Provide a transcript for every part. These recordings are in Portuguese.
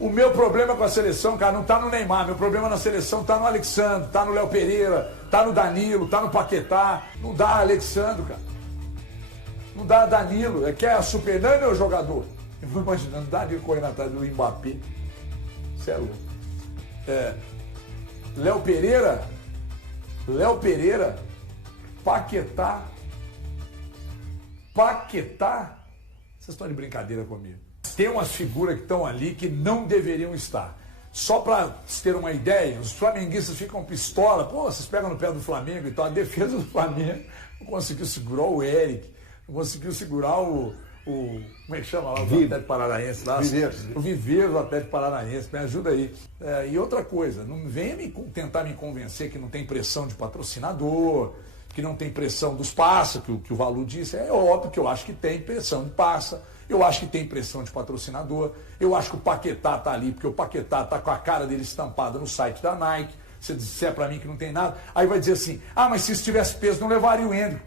O meu problema com a seleção, cara, não tá no Neymar. Meu problema na seleção tá no Alexandre, tá no Léo Pereira, tá no Danilo, tá no Paquetá. Não dá Alexandre, cara. Não dá Danilo. É que é a super... Não é meu jogador. Eu vou imaginando Danilo correndo atrás do Mbappé. Isso é louco. Léo Pereira, Paquetá. Vocês estão de brincadeira comigo. Tem umas figuras que estão ali que não deveriam estar. Só para vocês terem uma ideia, os flamenguistas ficam pistola. Pô, vocês pegam no pé do Flamengo e tal. A defesa do Flamengo não conseguiu segurar o Eric, não conseguiu segurar o como é que chama lá? O Atlético Paranaense lá. O Viveiro do Atlético Paranaense. Me ajuda aí. E outra coisa, não venha tentar me convencer que não tem pressão de patrocinador, que não tem pressão dos passa, que o Valu disse. É óbvio que eu acho que tem pressão de passa. Eu acho que tem pressão de patrocinador. Eu acho que o Paquetá tá ali, porque o Paquetá tá com a cara dele estampada no site da Nike. Se disser para mim que não tem nada, aí vai dizer assim, mas se isso tivesse peso não levaria o Hendrick.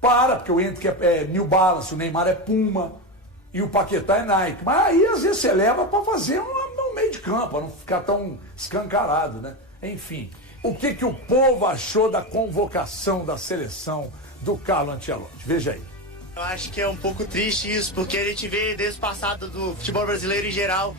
Porque o Hendrick é New Balance, o Neymar é Puma e o Paquetá é Nike. Mas aí às vezes você leva para fazer um meio de campo, para não ficar tão escancarado, né? Enfim, o que o povo achou da convocação da seleção do Carlo Ancelotti? Veja aí. Eu acho que é um pouco triste isso, porque a gente vê desde o passado do futebol brasileiro em geral,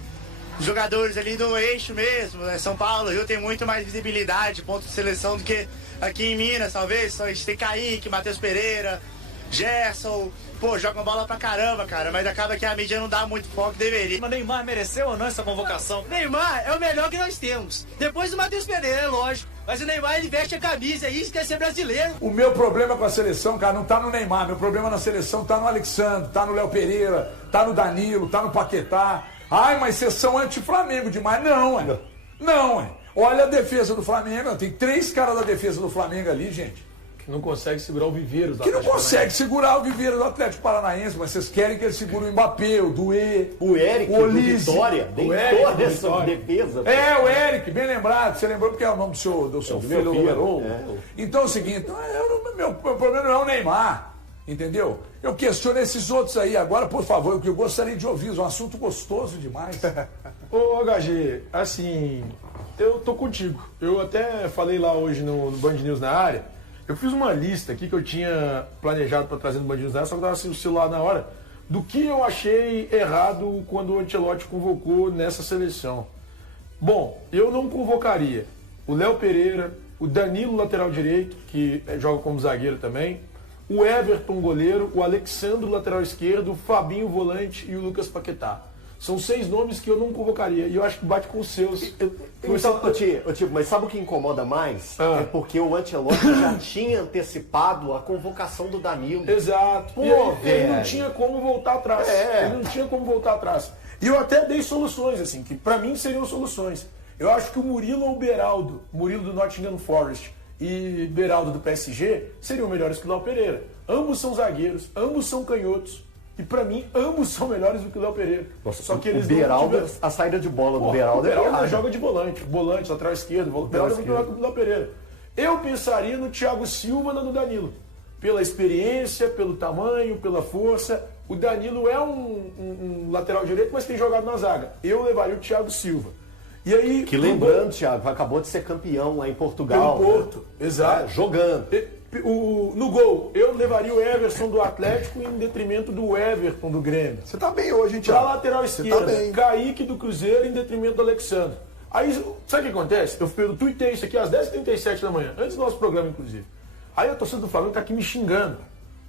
os jogadores ali do eixo mesmo, né? São Paulo, Rio tem muito mais visibilidade, ponto de seleção, do que aqui em Minas, talvez. A gente tem Kaique, Matheus Pereira, Gerson, jogam bola pra caramba, cara, mas acaba que a mídia não dá muito foco, deveria. Mas Neymar mereceu ou não essa convocação? Neymar é o melhor que nós temos. Depois do Matheus Pereira, lógico. Mas o Neymar, ele veste a camisa, é isso, quer ser brasileiro. O meu problema com a seleção, cara, não tá no Neymar. Meu problema na seleção tá no Alexandre, tá no Léo Pereira, tá no Danilo, tá no Paquetá. Mas vocês são anti-Flamengo demais. Não, é. Olha a defesa do Flamengo. Tem 3 caras da defesa do Flamengo ali, gente. Que não consegue segurar o Viveiro do Atlético Paranaense. Que não consegue segurar o Viveiro do Atlético Paranaense, mas vocês querem que ele segure o Mbappé, o Duê, o Eric, o Olise, Vitória, toda essa defesa. O Eric, bem lembrado. Você lembrou porque é o nome do seu filho, número 1. Então é o seguinte, meu problema não é o Neymar, entendeu? Eu questiono esses outros aí. Agora, por favor, o que eu gostaria de ouvir, é um assunto gostoso demais. Ô, HG, assim, eu tô contigo. Eu até falei lá hoje no Band News na área. Eu fiz uma lista aqui que eu tinha planejado para trazer no Band News, só que estava sem o celular na hora, do que eu achei errado quando o Ancelotti convocou nessa seleção. Bom, eu não convocaria o Léo Pereira, o Danilo, lateral direito, que joga como zagueiro também, o Everton, goleiro, o Alexandre, lateral esquerdo, o Fabinho, volante e o Lucas Paquetá. São 6 nomes que eu não convocaria. E eu acho que bate com os seus. Mas sabe o que incomoda mais? É porque o Ancelotti já tinha antecipado a convocação do Danilo. Exato. Ele não tinha como voltar atrás. Ele não tinha como voltar atrás. E eu até dei soluções, assim, que pra mim seriam soluções. Eu acho que o Murilo ou o Beraldo, Murilo do Nottingham Forest e Beraldo do PSG, seriam melhores que o Léo Pereira. Ambos são zagueiros, ambos são canhotos. E pra mim, ambos são melhores do que o Léo Pereira. Nossa, só que eles o Beraldo, a saída de bola do Beraldo é Beraldo joga de volante, lateral esquerdo, o Beraldo é muito melhor que o Léo Pereira. Eu pensaria no Thiago Silva e no Danilo. Pela experiência, pelo tamanho, pela força. O Danilo é um lateral direito, mas tem jogado na zaga. Eu levaria o Thiago Silva. E aí, que lembrando, Thiago, acabou de ser campeão lá em Portugal. Pelo Porto, exato. Jogando. No gol, eu levaria o Everson do Atlético em detrimento do Everton do Grêmio. Você tá bem hoje, hein, Thiago? Pra lateral esquerda, Kaique do Cruzeiro em detrimento do Alexandre. Aí, sabe o que acontece? Eu tuitei isso aqui às 10h37 da manhã, antes do nosso programa, inclusive. Aí a torcida do Flamengo tá aqui me xingando.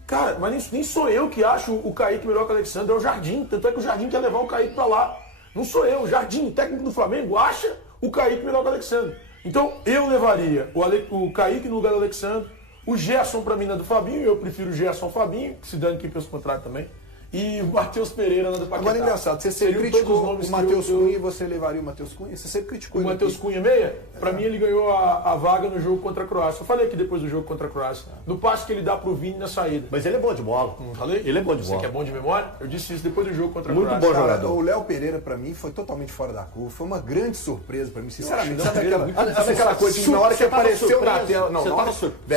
Cara, mas nem sou eu que acho o Kaique melhor que o Alexandre, é o Jardim. Tanto é que o Jardim quer levar o Kaique pra lá. Não sou eu, o Jardim, o técnico do Flamengo, acha o Kaique melhor que o Alexandre. Então, eu levaria o Kaique no lugar do Alexandre. O Gerson pra mim é do Fabinho, eu prefiro o Gerson ao Fabinho, que se dane aqui pelos contrários também. E o Matheus Pereira na do Paquetá. Agora é engraçado, você sempre criticou o Matheus Cunha e você levaria o Matheus Cunha? Você sempre criticou o Matheus Cunha meia? Pra mim ele ganhou a vaga no jogo contra a Croácia. Eu falei aqui depois do jogo contra a Croácia. No passe que ele dá pro Vini na saída. Mas ele é bom de bola. Não falei? Ele é bom de bola. Você que é bom de memória? Eu disse isso depois do jogo contra a Muito Croácia. Muito bom jogador. O Léo Pereira pra mim foi totalmente fora da curva. Foi uma grande surpresa pra mim, sinceramente. Sabe aquela coisa que na hora que apareceu na tela...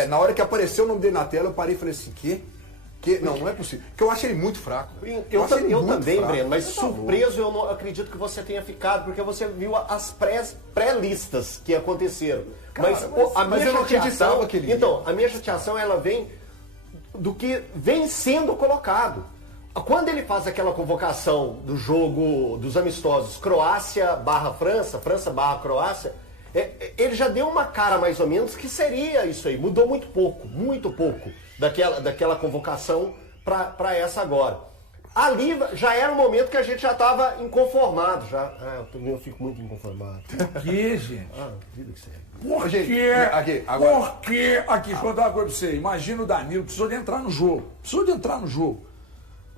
Na hora que apareceu o nome dele na tela, eu parei e falei assim, quê? Não é possível. Porque eu acho ele muito fraco. Eu acho ele também, muito fraco. Breno, mas Você tá louco. surpreso eu não acredito que você tenha ficado, porque você viu as pré-listas que aconteceram. Cara, mas eu não acreditava que ele ia. Então, a minha chateação, ela vem do que vem sendo colocado. Quando ele faz aquela convocação do jogo dos amistosos Croácia/França, França/Croácia, ele já deu uma cara mais ou menos que seria isso aí. Mudou muito pouco daquela convocação para essa agora. Ali já era um momento que a gente já estava inconformado. Eu fico muito inconformado. Por que, gente? Vida que segue. Por Gente, quê? aqui, agora- Por quê? Aqui, deixa eu contar uma coisa pra você. Imagina o Danilo, precisou de entrar no jogo.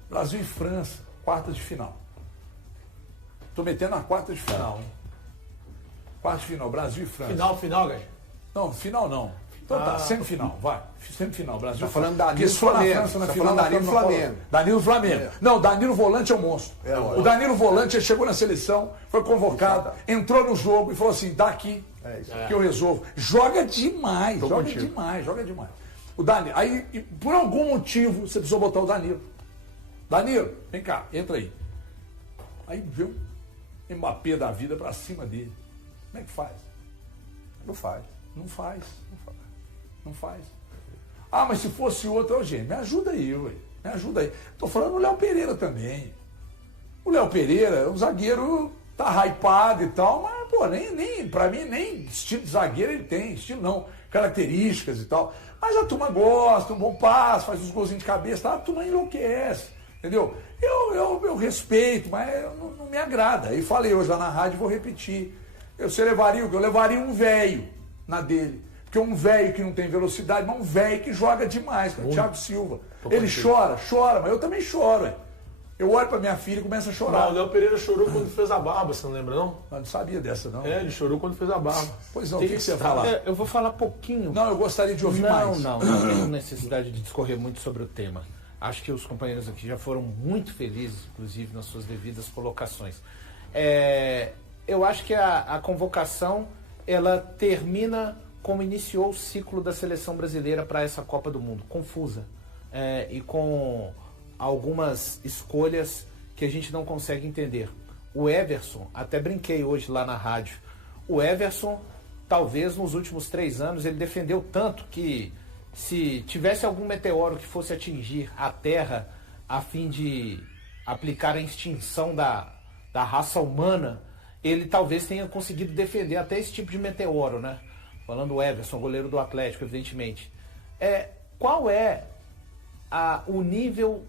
Brasil e França, quartas de final. Tô metendo na quarta de final, hein? Quarta de final, Brasil e França. Final, Gaji. Não, final não. Então tá, semifinal, vai. Semifinal, Brasil. Tá falando França. Danilo Porque só na Flamengo. França, na Tá final, falando nós Danilo estamos na Flamengo. Copa. Danilo Flamengo. Não, Danilo Volante é um monstro. O Danilo Volante, ele chegou na seleção, foi convocado, entrou no jogo e falou assim, daqui que eu resolvo. Joga demais, joga demais. O Danilo, aí, por algum motivo, você precisou botar o Danilo. Danilo, vem cá, entra aí. Aí veio um Mbappé da vida pra cima dele. Como é que faz? Não faz. Não faz. Ah, mas se fosse outro, gente, me ajuda aí, ué. Me ajuda aí. Tô falando do Léo Pereira também. O Léo Pereira, o zagueiro tá hypado e tal, mas, pô, pra mim, nem estilo de zagueiro ele tem. Estilo não, características e tal. Mas a turma gosta, um bom passe, faz uns golzinhos de cabeça, tá? A turma enlouquece, entendeu? Eu respeito, mas não me agrada. Aí falei hoje lá na rádio, vou repetir. Eu levaria um velho na dele. Porque um velho que não tem velocidade, mas um velho que joga demais, que é o Thiago Silva. Ele chora, mas eu também choro. Ué. Eu olho pra minha filha e começo a chorar. Não, o Léo Pereira chorou quando fez a barba, você não lembra, não? Eu não sabia dessa, não. Ele chorou quando fez a barba. Pois não, o que você ia falar? Eu vou falar pouquinho. Não, eu gostaria de ouvir mais. Não tenho necessidade de discorrer muito sobre o tema. Acho que os companheiros aqui já foram muito felizes, inclusive, nas suas devidas colocações. Eu acho que a convocação, ela termina como iniciou o ciclo da seleção brasileira para essa Copa do Mundo, confusa. E com algumas escolhas que a gente não consegue entender. O Everson, até brinquei hoje lá na rádio, o Everson, talvez nos últimos 3 anos, ele defendeu tanto que se tivesse algum meteoro que fosse atingir a Terra a fim de aplicar a extinção da raça humana, ele talvez tenha conseguido defender até esse tipo de meteoro, né? Falando o Everson, goleiro do Atlético, evidentemente. Qual é o nível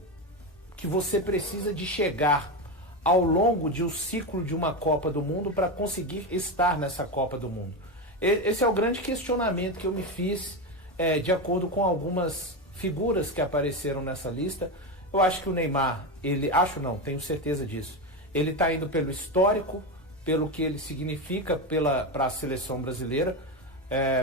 que você precisa de chegar ao longo de um ciclo de uma Copa do Mundo para conseguir estar nessa Copa do Mundo? Esse é o grande questionamento que eu me fiz de acordo com algumas figuras que apareceram nessa lista. Eu acho que o Neymar, tenho certeza disso, ele está indo pelo histórico, pelo que ele significa para a seleção brasileira,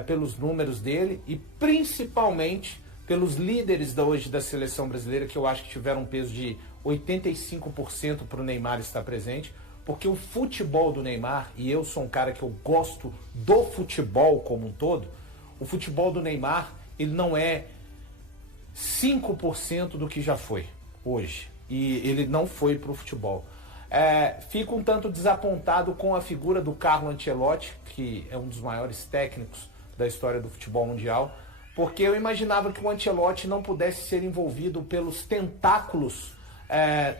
pelos números dele e principalmente pelos líderes hoje da seleção brasileira, que eu acho que tiveram um peso de 85% para o Neymar estar presente, porque o futebol do Neymar, e eu sou um cara que eu gosto do futebol como um todo, o futebol do Neymar, ele não é 5% do que já foi hoje, e ele não foi para o futebol. Fico um tanto desapontado com a figura do Carlo Ancelotti, que é um dos maiores técnicos da história do futebol mundial, porque eu imaginava que o Ancelotti não pudesse ser envolvido pelos tentáculos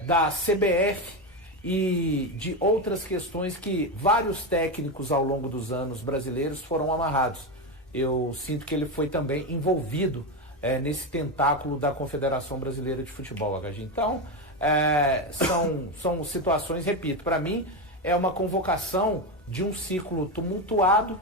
da CBF e de outras questões que vários técnicos ao longo dos anos brasileiros foram amarrados. Eu sinto que ele foi também envolvido nesse tentáculo da Confederação Brasileira de Futebol, HG. Então, são situações, repito, para mim é uma convocação de um ciclo tumultuado.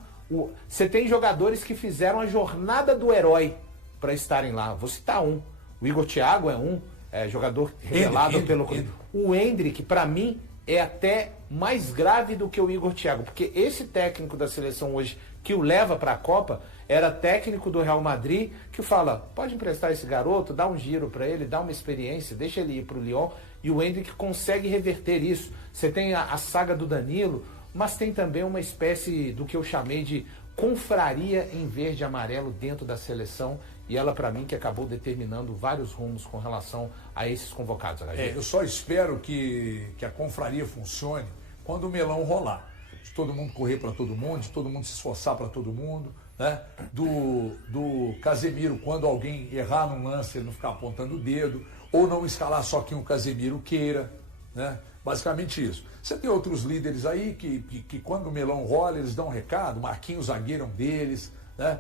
Você tem jogadores que fizeram a jornada do herói para estarem lá. Vou citar um. O Igor Thiago é um jogador revelado pelo... O Endrick, para mim, é até mais grave do que o Igor Thiago, porque esse técnico da seleção hoje que o leva para a Copa era técnico do Real Madrid, que fala, pode emprestar esse garoto, dá um giro para ele, dá uma experiência, deixa ele ir para o Lyon, e o Endrick consegue reverter isso. Você tem a saga do Danilo, mas tem também uma espécie do que eu chamei de confraria em verde e amarelo dentro da seleção, e ela, para mim, que acabou determinando vários rumos com relação a esses convocados. Eu só espero que a confraria funcione quando o melão rolar. De todo mundo correr para todo mundo, de todo mundo se esforçar para todo mundo, né? Do Casemiro, quando alguém errar num lance, ele não ficar apontando o dedo, ou não escalar só quem o Casemiro queira, né? Basicamente isso. Você tem outros líderes aí que quando o melão rola, eles dão um recado, Marquinhos zagueiro é um deles, né?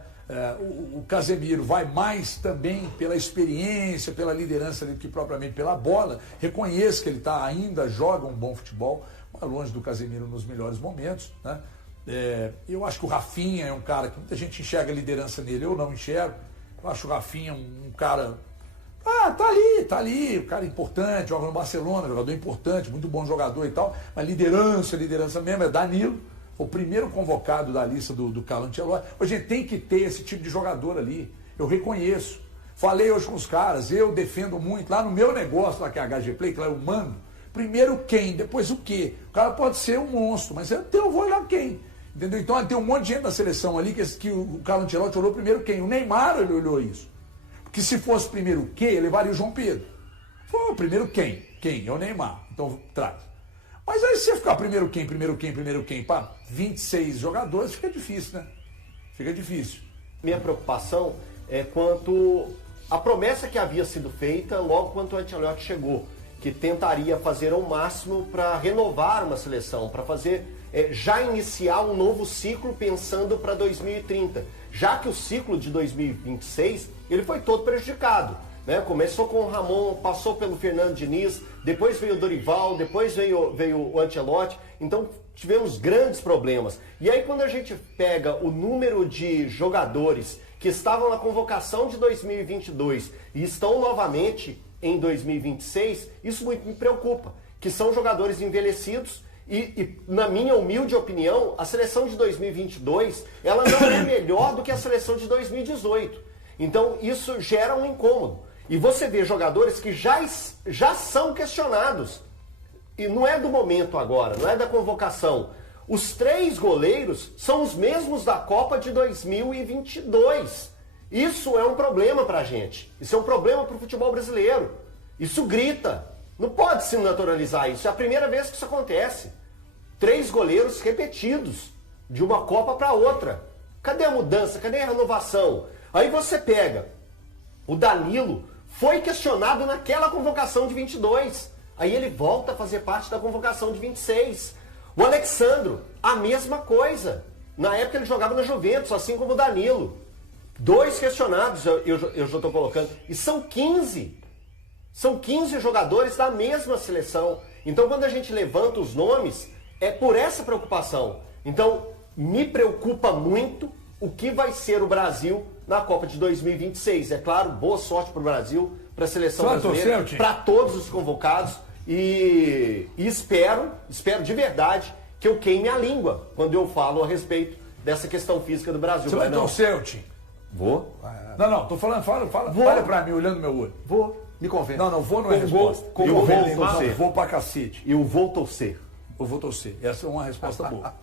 O Casemiro vai mais também pela experiência, pela liderança do que propriamente pela bola. Reconheço que ele ainda joga um bom futebol, mas longe do Casemiro nos melhores momentos, né? Eu acho que o Rafinha é um cara que muita gente enxerga a liderança nele, eu não enxergo. Eu acho o Rafinha um cara... tá ali, o cara importante, joga no Barcelona, jogador importante, muito bom jogador e tal, mas liderança mesmo é Danilo, o primeiro convocado da lista do Carlo Ancelotti. A gente tem que ter esse tipo de jogador ali, eu reconheço. Falei hoje com os caras, eu defendo muito, lá no meu negócio, lá que é a HG Play, que lá eu mando, primeiro quem, depois o quê. O cara pode ser um monstro, mas eu vou olhar quem. Entendeu? Então tem um monte de gente da seleção ali que o Carlo Ancelotti olhou primeiro quem. O Neymar ele olhou isso. Porque se fosse primeiro o quê, ele levaria o João Pedro. Foi primeiro quem? Quem? É o Neymar. Então traz. Mas aí se você ficar primeiro quem, pá, 26 jogadores, fica difícil, né? Fica difícil. Minha preocupação é quanto a promessa que havia sido feita logo quando o Ancelotti chegou, que tentaria fazer ao máximo para renovar uma seleção, para fazer já iniciar um novo ciclo pensando para 2030, já que o ciclo de 2026 ele foi todo prejudicado, né? Começou com o Ramon, passou pelo Fernando Diniz, depois veio o Dorival, depois veio o Ancelotti, então tivemos grandes problemas. E aí quando a gente pega o número de jogadores que estavam na convocação de 2022 e estão novamente em 2026, isso muito me preocupa, que são jogadores envelhecidos e na minha humilde opinião, a seleção de 2022, ela não é melhor do que a seleção de 2018. Então isso gera um incômodo. E você vê jogadores que já são questionados. E não é do momento agora, não é da convocação. Os 3 goleiros são os mesmos da Copa de 2022. Isso é um problema pra gente. Isso é um problema pro futebol brasileiro. Isso grita. Não pode se naturalizar isso. É a primeira vez que isso acontece. 3 goleiros repetidos, de uma Copa para outra. Cadê a mudança? Cadê a renovação? Aí você pega o Danilo, foi questionado naquela convocação de 22. Aí ele volta a fazer parte da convocação de 26. O Alexandro, a mesma coisa. Na época ele jogava na Juventus, assim como o Danilo. 2 questionados eu já estou colocando. E são 15. São 15 jogadores da mesma seleção. Então quando a gente levanta os nomes, é por essa preocupação. Então me preocupa muito o que vai ser o Brasil na Copa de 2026. É claro, boa sorte para o Brasil, para a seleção brasileira, para todos os convocados. E espero de verdade que eu queime a língua quando eu falo a respeito dessa questão física do Brasil. Você vai torcer, Tim? Vou. Não, tô falando, fala pra mim, olhando no meu olho. Vou. Me convence. Não, vou não é resposta. Eu vou pra cacete. Eu vou torcer. Eu vou torcer. Essa é uma resposta boa.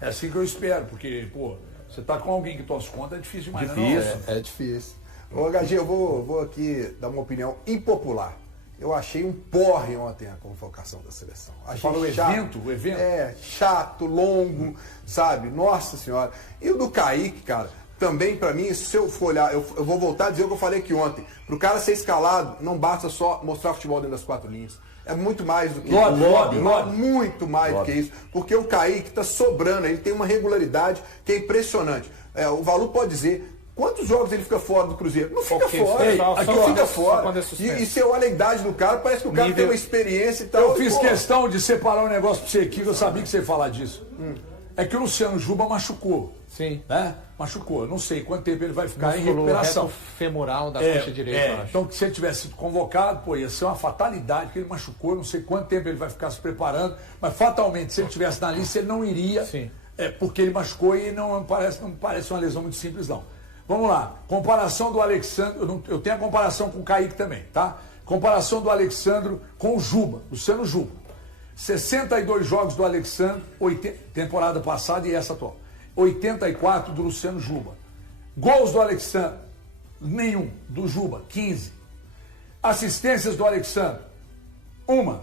É assim que eu espero, porque, pô, você tá com alguém que torce contra, é difícil demais. É difícil. Ô, HG, eu vou aqui dar uma opinião impopular. Eu achei um porre ontem a convocação da seleção. Achei fala o chato, evento? Chato, longo, sabe? Nossa Senhora. E o do Kaique, cara, também pra mim, se eu for olhar, eu vou voltar a dizer o que eu falei aqui ontem. Pro cara ser escalado, não basta só mostrar futebol dentro das 4 linhas. É muito mais do que isso. Muito mais do que isso. Porque o Kaique tá sobrando, ele tem uma regularidade que é impressionante. O Valu pode dizer... Quantos jogos ele fica fora do Cruzeiro? Não fica fora. Aqui fica fora. E você olha a idade do cara, parece que o cara tem uma experiência e tal. Eu fiz questão de separar um negócio pra você aqui, que eu sabia que você ia falar disso. É que o Luciano Juba machucou. Sim. Né? Machucou. Eu não sei quanto tempo ele vai ficar em recuperação. Reto femoral da coxa direita, eu acho. Então, se ele tivesse sido convocado, pô, ia ser uma fatalidade, porque ele machucou. Eu não sei quanto tempo ele vai ficar se preparando. Mas, fatalmente, se ele tivesse na lista, ele não iria. Sim. Porque ele machucou e não parece uma lesão muito simples, não. Vamos lá, comparação do Alexandro, eu tenho a comparação com o Kaique também, tá? Comparação do Alexandro com o Juba, Luciano Juba. 62 jogos do Alexandro, temporada passada e essa atual. 84 do Luciano Juba. Gols do Alexandro, nenhum. Do Juba, 15. Assistências do Alexandre, 1.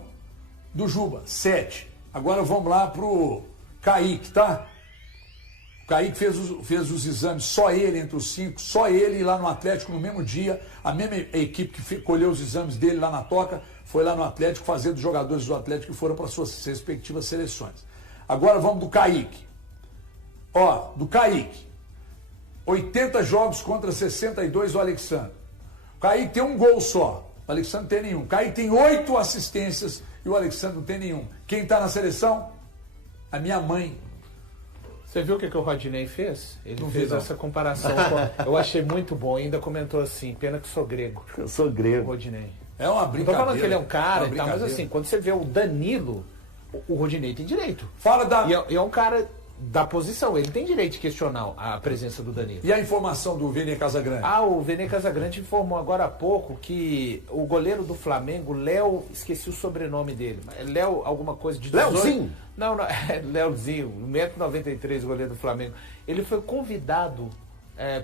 Do Juba, 7. Agora vamos lá pro Kaique, tá? O Kaique fez os exames, só ele entre os 5, só ele lá no Atlético no mesmo dia. A mesma equipe que colheu os exames dele lá na Toca foi lá no Atlético fazer dos jogadores do Atlético que foram para suas respectivas seleções. Agora vamos do Kaique. Ó, do Kaique. 80 jogos contra 62 o Alexandre. O Kaique tem um gol só, o Alexandre não tem nenhum. O Kaique tem 8 assistências e o Alexandre não tem nenhum. Quem está na seleção? A minha mãe. Você viu o que o Rodinei fez? Ele Não fez vi, não. essa comparação. Eu achei muito bom. Ainda comentou assim, pena que sou grego. Eu sou O grego. Rodinei. É uma Não tô brincadeira. falando que ele é um cara uma e tal, mas brincadeira. assim, quando você vê o Danilo, o Rodinei tem direito. Fala da... E é um cara da posição, ele tem direito de questionar a presença do Danilo. E a informação do Vene Casagrande? O Vene Casagrande informou agora há pouco que o goleiro do Flamengo, Léo, esqueci o sobrenome dele, Léo alguma coisa de 18... Léozinho? Não, é Léozinho, 1,93 m, o goleiro do Flamengo. Ele foi convidado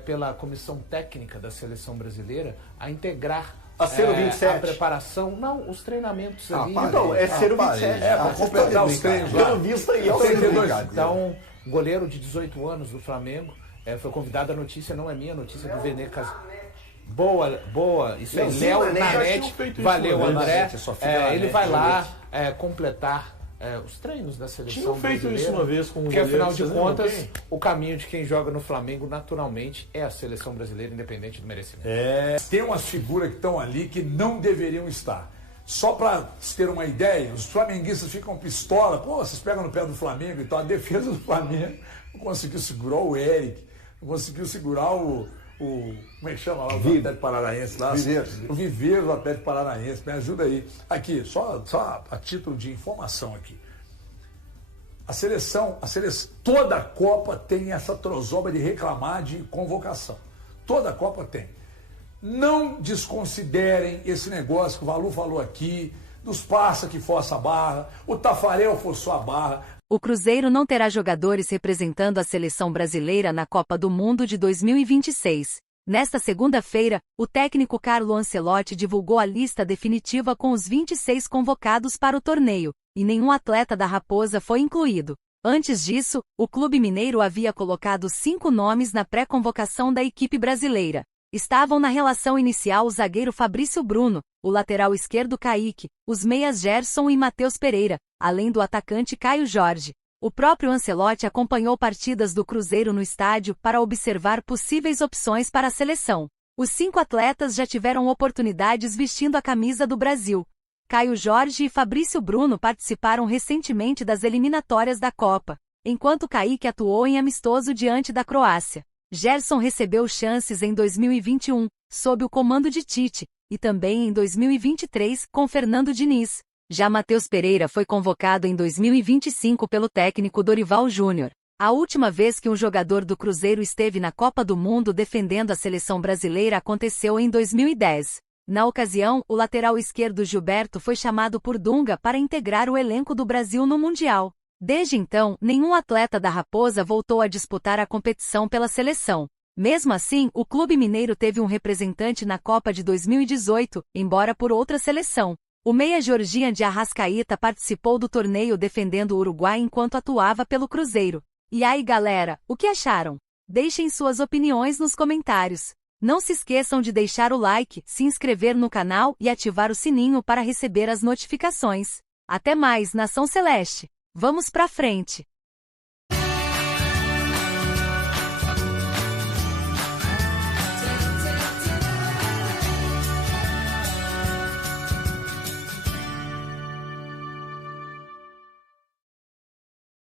pela comissão técnica da seleção brasileira a integrar A ser o 27. a preparação, não, os treinamentos ali. para. Então, é ser o 27. É, para completar os treinos lá. Pelo visto aí, é o Tem que ter 32. dois. Então, goleiro de 18 anos do Flamengo foi convidado. A notícia não é minha, a notícia é do Vene Casagrande. Boa, isso aí. Leozinho Léo Nanete. Nanete, Feito isso valeu uma vez, André. Nanete, sua filha Ele Nanete, vai lá Nanete. completar os treinos da seleção Tinham feito brasileira, isso uma vez com um porque goleiro, afinal de vocês lembram contas, quem? o caminho de quem joga no Flamengo naturalmente é a seleção brasileira, independente do merecimento. Tem umas figuras que estão ali que não deveriam estar. Só para ter uma ideia, os flamenguistas ficam pistola. Pô, vocês pegam no pé do Flamengo e tal. A defesa do Flamengo não conseguiu segurar o Eric, não conseguiu segurar o como é que chama lá? O Atlético Paranaense lá. O Viveiro do Atlético Paranaense. Me ajuda aí. Aqui, só a título de informação aqui. A seleção, toda a Copa tem essa trozoba de reclamar de convocação. Toda a Copa tem. Não desconsiderem esse negócio que o Valu falou aqui, dos Parça que força a barra, o Tafarel forçou a barra. O Cruzeiro não terá jogadores representando a seleção brasileira na Copa do Mundo de 2026. Nesta segunda-feira, o técnico Carlo Ancelotti divulgou a lista definitiva com os 26 convocados para o torneio, e nenhum atleta da Raposa foi incluído. Antes disso, o clube mineiro havia colocado 5 nomes na pré-convocação da equipe brasileira. Estavam na relação inicial o zagueiro Fabrício Bruno, o lateral esquerdo Kaique, os meias Gerson e Matheus Pereira, além do atacante Caio Jorge. O próprio Ancelotti acompanhou partidas do Cruzeiro no estádio para observar possíveis opções para a seleção. Os 5 atletas já tiveram oportunidades vestindo a camisa do Brasil. Caio Jorge e Fabrício Bruno participaram recentemente das eliminatórias da Copa, enquanto Kaique atuou em amistoso diante da Croácia. Gerson recebeu chances em 2021, sob o comando de Tite, e também em 2023, com Fernando Diniz. Já Matheus Pereira foi convocado em 2025 pelo técnico Dorival Júnior. A última vez que um jogador do Cruzeiro esteve na Copa do Mundo defendendo a seleção brasileira aconteceu em 2010. Na ocasião, o lateral esquerdo Gilberto foi chamado por Dunga para integrar o elenco do Brasil no Mundial. Desde então, nenhum atleta da Raposa voltou a disputar a competição pela seleção. Mesmo assim, o clube mineiro teve um representante na Copa de 2018, embora por outra seleção. O meia Georgian de Arrascaeta participou do torneio defendendo o Uruguai enquanto atuava pelo Cruzeiro. E aí, galera, o que acharam? Deixem suas opiniões nos comentários. Não se esqueçam de deixar o like, se inscrever no canal e ativar o sininho para receber as notificações. Até mais, Nação Celeste! Vamos pra frente!